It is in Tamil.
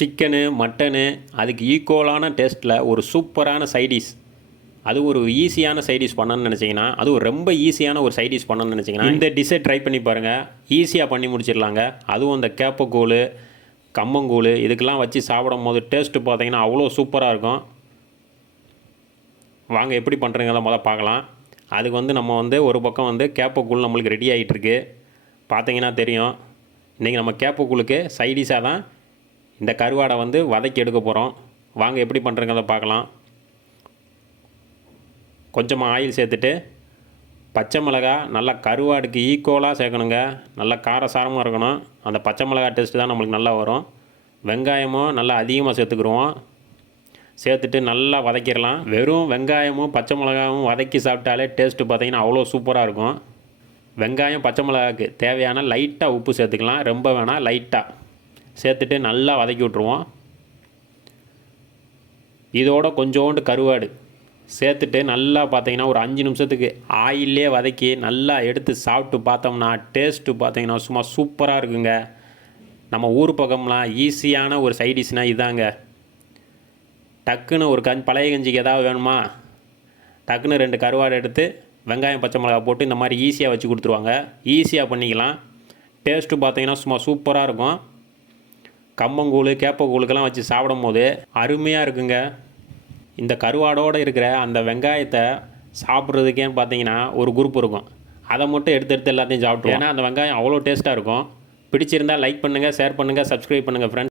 சிக்கனு மட்டனு அதுக்கு ஈக்குவலான டேஸ்ட்டில் ஒரு சூப்பரான சைடிஷ் அது ஒரு ஈஸியான சைடிஷ் பண்ணணும்னு நினச்சிங்கன்னா அது ஒரு ரொம்ப ஈஸியான ஒரு சைடிஷ் பண்ணணும்னு நினச்சிங்கன்னா இந்த டிஷ்ஷை ட்ரை பண்ணி பாருங்கள் ஈஸியாக பண்ணி முடிச்சிடலாங்க. அதுவும் இந்த கேப்பக்கூழ் கம்மங்கூழ் இதுக்கெல்லாம் வச்சு சாப்பிடும் போது டேஸ்ட்டு பார்த்தீங்கன்னா அவ்வளோ சூப்பராக இருக்கும். வாங்க எப்படி பண்ணுறீங்களா முதல்ல பார்க்கலாம். அதுக்கு வந்து நம்ம வந்து ஒரு பக்கம் வந்து கேப்பக்கூழ் நம்மளுக்கு ரெடி ஆகிட்டுருக்கு பார்த்தீங்கன்னா தெரியும். இன்றைக்கி நம்ம கேப்பக்கூழுக்கு சைடிஷாக தான் இந்த கருவாடை வந்து வதக்கி எடுக்க போகிறோம் வாங்க எப்படி பண்ணுறங்கிறத பார்க்கலாம். கொஞ்சமாக ஆயில் சேர்த்துட்டு பச்சை மிளகா நல்லா கருவாடுக்கு ஈக்குவலாக சேர்க்கணுங்க. நல்லா காரசாரமாக இருக்கணும். அந்த பச்சை மிளகா டேஸ்ட்டு தான் நம்மளுக்கு நல்லா வரும். வெங்காயமும் நல்லா அதிகமாக சேர்த்துக்குருவோம் சேர்த்துட்டு நல்லா வதக்கிடலாம். வெறும் வெங்காயமும் பச்சை மிளகாவும் வதக்கி சாப்பிட்டாலே டேஸ்ட்டு பார்த்திங்கன்னா அவ்வளோ சூப்பராக இருக்கும். வெங்காயம் பச்சை மிளகாக்கு தேவையான லைட்டாக உப்பு சேர்த்துக்கலாம். ரொம்ப வேணாம் லைட்டாக சேர்த்துட்டு நல்லா வதக்கி விட்ருவோம் இதோட கொஞ்சோண்டு கருவாடு சேர்த்துட்டு நல்லா பார்த்தீங்கன்னா ஒரு அஞ்சு நிமிஷத்துக்கு ஆயிலே வதக்கி நல்லா எடுத்து சாப்பிட்டு பார்த்தோம்னா டேஸ்ட்டு பார்த்தீங்கன்னா சும்மா சூப்பராக இருக்குங்க. நம்ம ஊர் பக்கம்லாம் ஈஸியான ஒரு சைடிஷ்னால் இதாங்க. டக்குன்னு ஒரு கஞ்சி பழைய கஞ்சிக்கு ஏதாவது வேணுமா? டக்குன்னு ரெண்டு கருவாடு எடுத்து வெங்காயம் பச்சை மிளகா போட்டு இந்த மாதிரி ஈஸியாக வச்சு கொடுத்துருவாங்க. ஈஸியாக பண்ணிக்கலாம். டேஸ்ட்டு பார்த்தீங்கன்னா சும்மா சூப்பராக இருக்கும். கம்மங்கூழ் கேப்பக்கூழுக்கெல்லாம் வச்சு சாப்பிடும் போது அருமையாக இருக்குங்க. இந்த கருவாடோடு இருக்கிற அந்த வெங்காயத்தை சாப்பிட்றதுக்கேன்னு பார்த்தீங்கன்னா ஒரு குரூப் இருக்கும். அதை மட்டும் எடுத்து எடுத்து எல்லாத்தையும் சாப்பிட்டு ஏன்னா அந்த வெங்காயம் அவ்வளோ டேஸ்ட்டாக இருக்கும். பிடிச்சிருந்தா லைக் பண்ணுங்கள் ஷேர் பண்ணுங்கள் சப்ஸ்கிரைப் பண்ணுங்கள் ஃப்ரெண்ட்ஸ்